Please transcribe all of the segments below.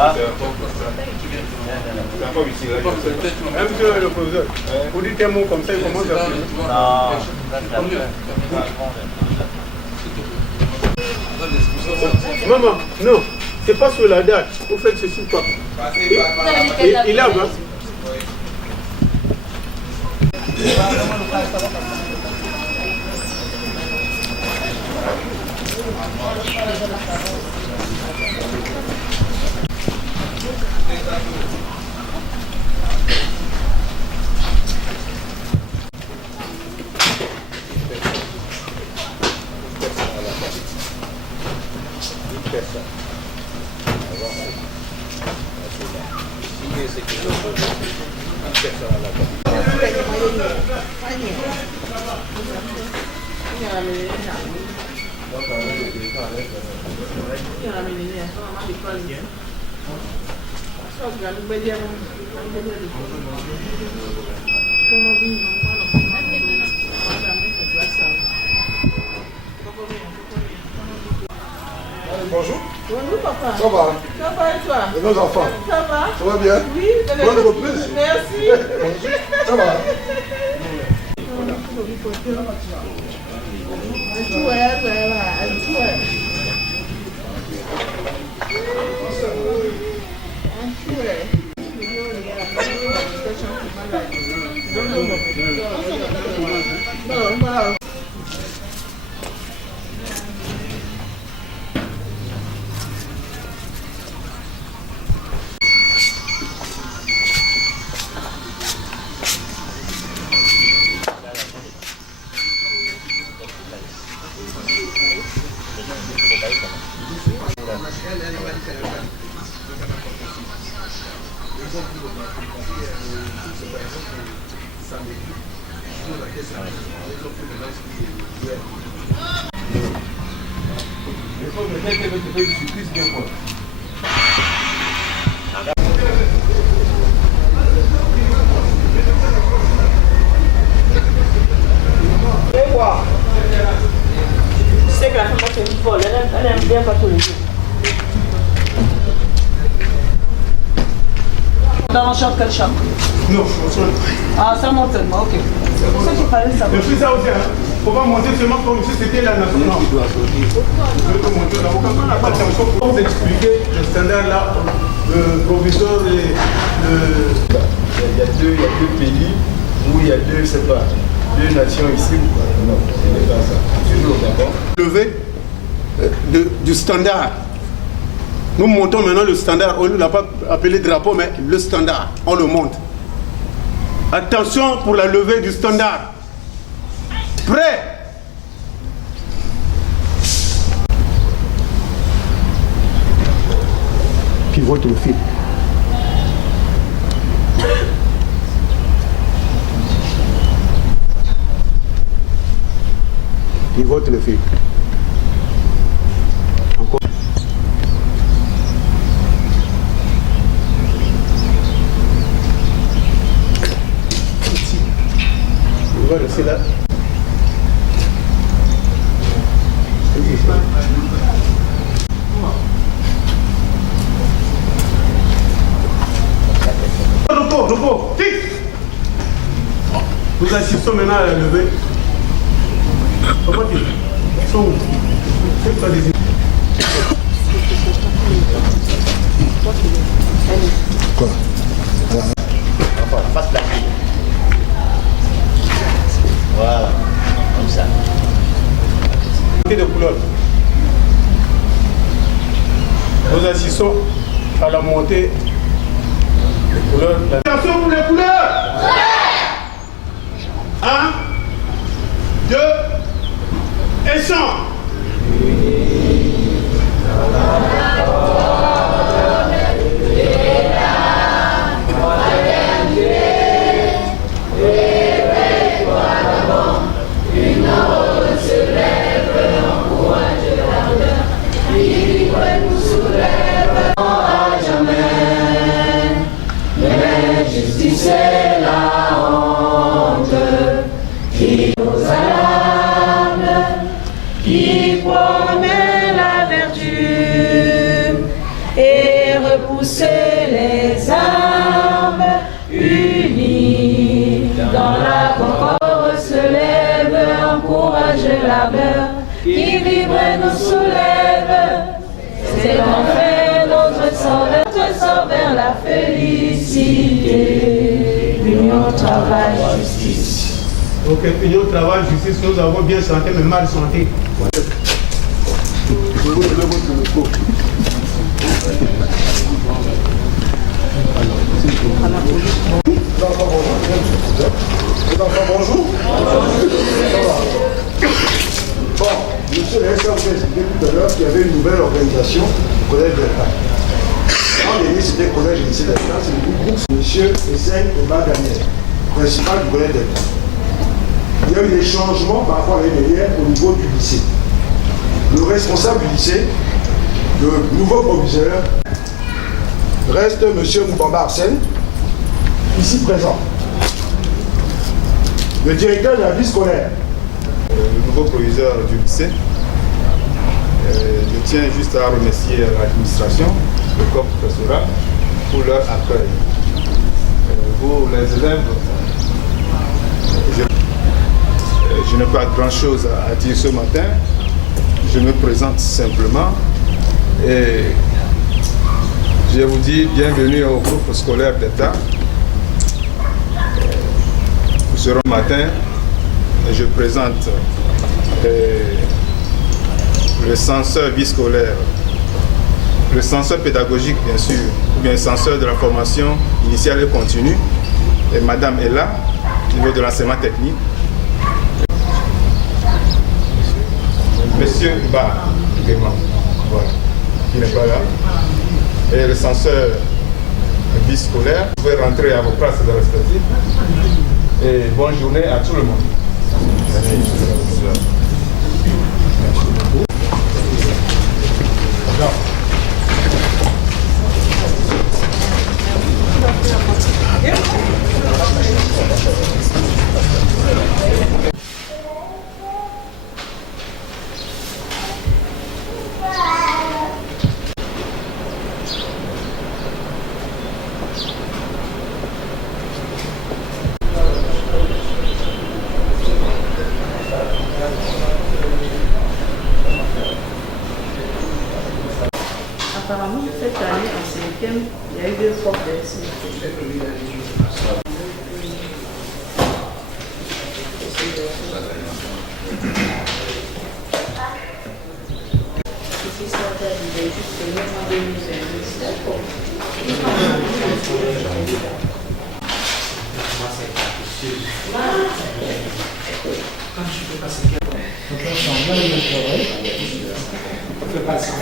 Monsieur le professeur, vous dites un mot comme ça, il commence à finir. Maman, non, c'est pas sur la date. Vous faites ceci quoi? Il a, hein? Bonjour. Bonjour papa. Ça va? Ça va et toi? Et nos enfants? Ça va? Ça va bien? Oui, bonne reprise. Merci. Ça va? C'est que la femme c'est une folle, elle aime bien pas tous les jours. Dans la chambre, quelle chambre? Non, on sonne. Ah, ça monte seulement, ok. C'est pour ça qu'il fallait savoir. Je suis ça aussi, hein. Faut pas monter seulement comme si c'était la nation. Non. Je peux monter là-haut. Quand on n'a pas de chanson, pour vous expliquer le standard là, le professeur et le... Il y a deux pays où il y a deux, c'est pas, deux nations ici. Non, ce n'est pas ça. Toujours, d'accord? Levé du standard. Nous montons maintenant le standard. On ne l'a pas appelé drapeau, mais le standard. On le monte. Attention pour la levée du standard. Prêt? Pivote le fil. Pivote le fil. Encore. On va rester là. Repos, fixe. Nous assistons maintenant à la levée. Comment dire? Ils sont où? C'est pas des... Quoi? Enfin, face la clé. Voilà, comme ça. De couleurs. Nous assistons à la montée des couleurs. Attention pour les couleurs! 1, 2, et chant! Qui promet la vertu et repousser les armes unies. Dans la concorde se lève, encourage la mer, qui vibre et nous soulève. C'est enfin notre sort vers la félicité. Union, travail, justice. Ok, union, travail, justice, nous avons bien chanté, mais mal chanté. Les enfants, bonjour. Bon, monsieur le SR vous a expliqué tout à l'heure qu'il y avait une nouvelle organisation du collège d'État. L'an dernier, c'était le collège et lycée d'État, c'est le groupe monsieur Essaye Thomas Daniel, principal du collège d'État. Il y a eu des changements par rapport à l'année dernière au niveau du lycée. Le responsable du lycée, le nouveau proviseur, reste monsieur Moubamba Arsène, ici présent. Le directeur de la vie scolaire. Le nouveau proviseur du lycée. Je tiens juste à remercier l'administration, le corps professoral, pour leur accueil. Vous, les élèves, je n'ai pas grand-chose à dire ce matin. Je me présente simplement et je vous dis bienvenue au groupe scolaire d'État. Ce matin, je présente le censeur vie-scolaire, le censeur pédagogique bien sûr, ou bien censeur de la formation initiale et continue, et Madame Ella, au niveau de l'enseignement technique. Monsieur Ba, voilà, qui n'est pas là, et le censeur vie-scolaire. Vous pouvez rentrer à vos places de respectives. Et bonne journée à tout le monde. Apparemment, cette année, en 5e, il y a eu 2 profs de SMT. Ici, ça arrivé justement en 2017. Quand je fais passer quelqu'un, on peut changer le travail, on peut passer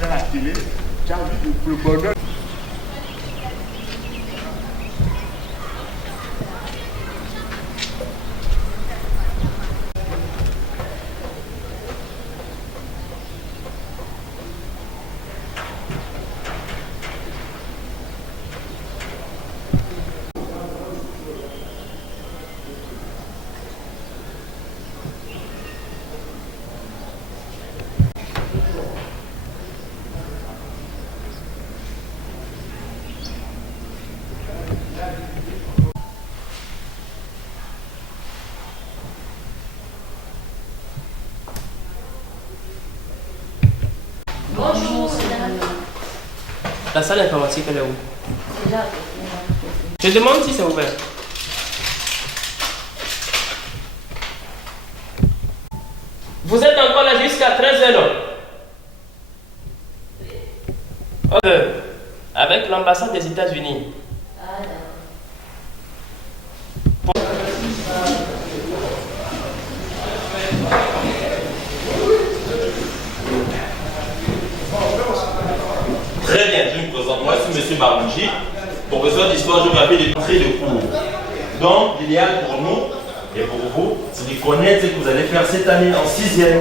dans la télé, tu as vu le bonheur. Bonjour, La salle informatique, elle est où? c'est là. Je demande si c'est ouvert. Vous êtes encore là jusqu'à 13h. Avec l'ambassade des États-Unis. Très bien, je me présente. Moi, c'est M. Barouji, professeur d'histoire-géographie de l'entrée de cours. Donc, l'idéal pour nous et pour vous, c'est de connaître ce que vous allez faire cette année en 6e.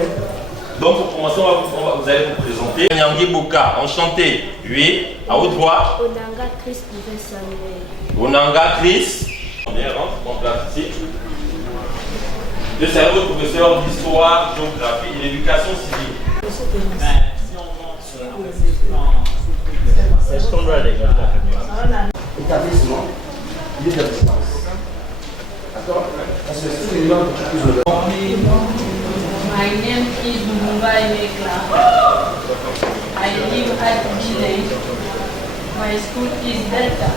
Donc, pour commencer, vous allez vous présenter. Nyangui Bouka, enchanté. Oui, à haute voix. Onanga Chris pouvait saluer. Onanga Chris. Bien, rentre, on place ici. Je serai votre professeur d'histoire, géographie et d'éducation civique. Établissement, lieu de distance. D'accord? Parce que c'est une langue qui plus de My name is Mumbai Mekla. I live at village. My school is Delta.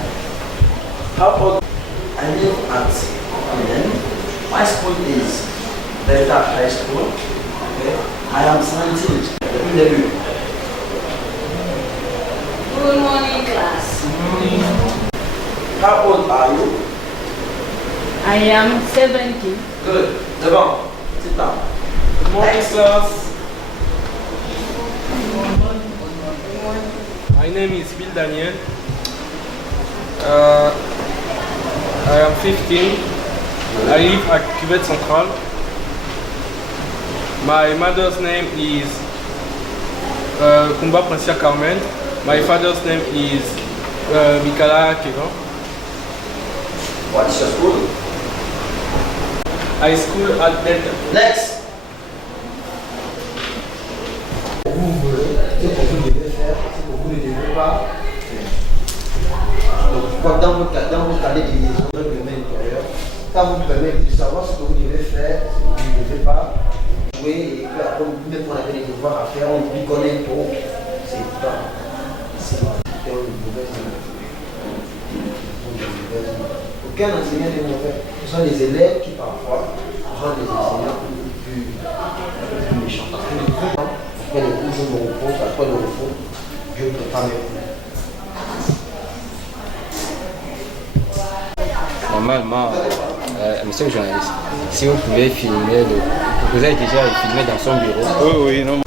How old? I live at Amen. My school is Delta High School. Okay. I am 17. Depuis le début. Good morning, class. How old are you? I am 17. Good. Devant. Sit down. Next class. My name is Bill Daniel. I am 15. I live at Cuvette Central. My mother's name is Kumba Princia Carmen. My father's name is Mikala Kegan. What is your school? I school at Delta. Next. Vous voulez, ce que vous devez faire, ce que vous ne devez pas faire. Donc, dans votre cahier de liaison, dans le domaine intérieur, ça vous permet de savoir ce que vous devez faire, ce que vous ne devez pas jouer, et puis après, même quand on avait des devoirs à faire, on dit qu'on est pour. C'est pas. C'est dans une mauvaise note. Aucun enseignant n'est mauvais. Ce sont les élèves qui parfois rendent les enseignants plus méchants. Parce que les fois, après le cours, je me repose, après le repos, je ne peux pas me reposer. Normalement, monsieur le journaliste, si vous pouvez filmer, vous avez déjà filmé dans son bureau. Oui, non.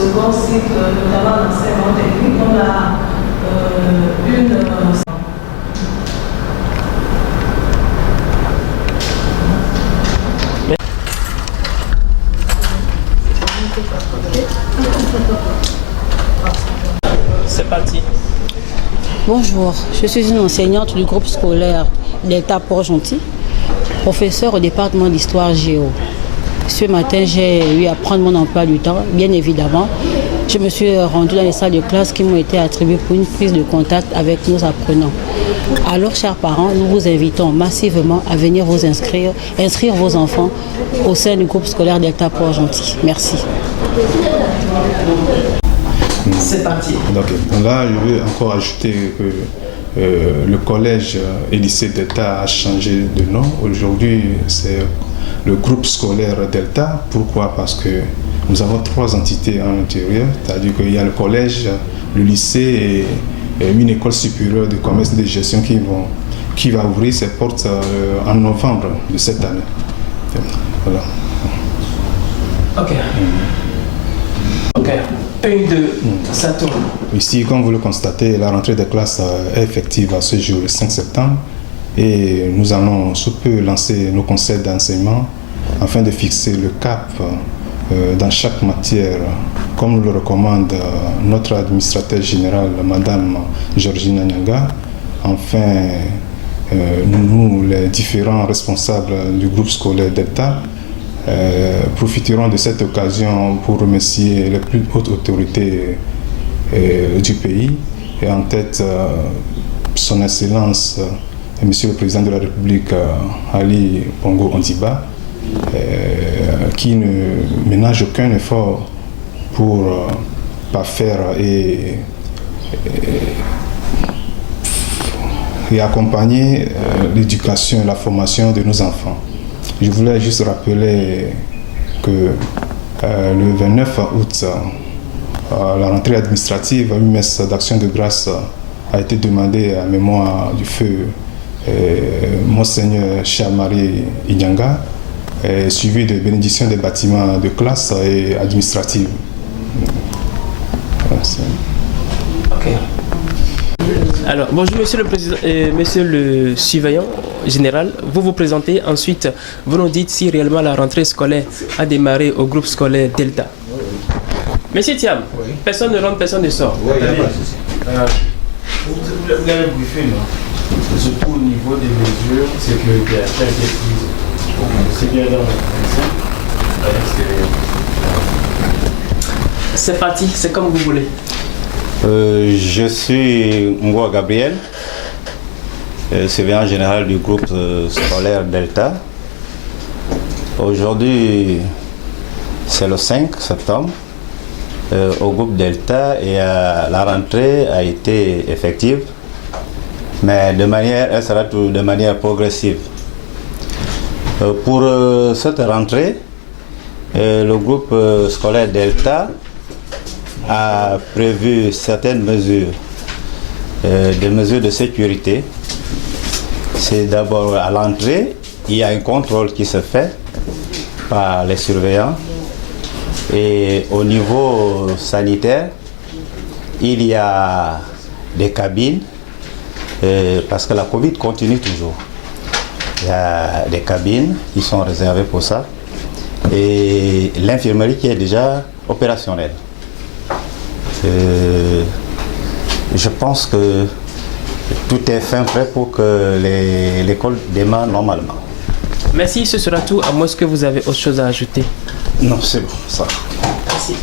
second cycle, notamment d'enseignement technique, on a une... C'est parti. Bonjour, je suis une enseignante du groupe scolaire Delta Port-Gentil, professeure au département d'histoire géo. Ce matin, j'ai eu à prendre mon emploi du temps, bien évidemment. Je me suis rendue dans les salles de classe qui m'ont été attribuées pour une prise de contact avec nos apprenants. Alors, chers parents, nous vous invitons massivement à venir vous inscrire vos enfants au sein du groupe scolaire Delta Port-Gentil. Merci. C'est parti. Donc, là, je vais encore ajouter que le collège et lycée Delta a changé de nom. Aujourd'hui, c'est le groupe scolaire Delta. Pourquoi? Parce que nous avons 3 entités à l'intérieur, c'est-à-dire qu'il y a le collège, le lycée et une école supérieure de commerce et de gestion qui va ouvrir ses portes en novembre de cette année. Voilà. Ok. Ok. 1, 2, ça tourne. Ici, comme vous le constatez, la rentrée des classes est effective à ce jour, le 5 septembre. Et nous allons sous peu lancer nos conseils d'enseignement afin de fixer le cap dans chaque matière, comme nous le recommande notre administrateur général, Madame Georgina Nyanga. Enfin, nous, les différents responsables du groupe scolaire Delta, profiterons de cette occasion pour remercier les plus hautes autorités du pays, et en tête son Excellence Monsieur le Président de la République Ali Bongo Ondimba, qui ne ménage aucun effort pour parfaire et accompagner l'éducation et la formation de nos enfants. Je voulais juste rappeler que le 29 août, la rentrée administrative, une messe d'action de grâce a été demandée à mémoire du feu Monseigneur Charles-Marie Inyanga, suivi de bénédiction des bâtiments de classe et administratifs. Ok. Alors, bonjour Monsieur le Président et Monsieur le Surveillant Général. Vous vous présentez, ensuite vous nous dites si réellement la rentrée scolaire a démarré au groupe scolaire Delta. Monsieur Thiam, oui. Personne ne rentre, personne ne sort. Oui, il n'y a pas de souci. Vous avez briefé, non? Surtout au niveau des mesures sécuritaires qui ont été prises. C'est bien dans le principe, à l'extérieur. C'est parti, c'est comme vous voulez. Je suis Mboua Gabriel, surveillant général du groupe scolaire Delta. Aujourd'hui, c'est le 5 septembre. Au groupe Delta, et la rentrée a été effective, mais elle sera de manière progressive. Pour cette rentrée, le groupe scolaire Delta a prévu certaines mesures, des mesures de sécurité. C'est d'abord à l'entrée, il y a un contrôle qui se fait par les surveillants. Et au niveau sanitaire, il y a des cabines, parce que la Covid continue toujours. Il y a des cabines qui sont réservées pour ça, et l'infirmerie qui est déjà opérationnelle. Je pense que tout est fin prêt pour que l'école démarre normalement. Merci, ce sera tout, à moins que vous avez autre chose à ajouter. Non, c'est bon, ça. Merci.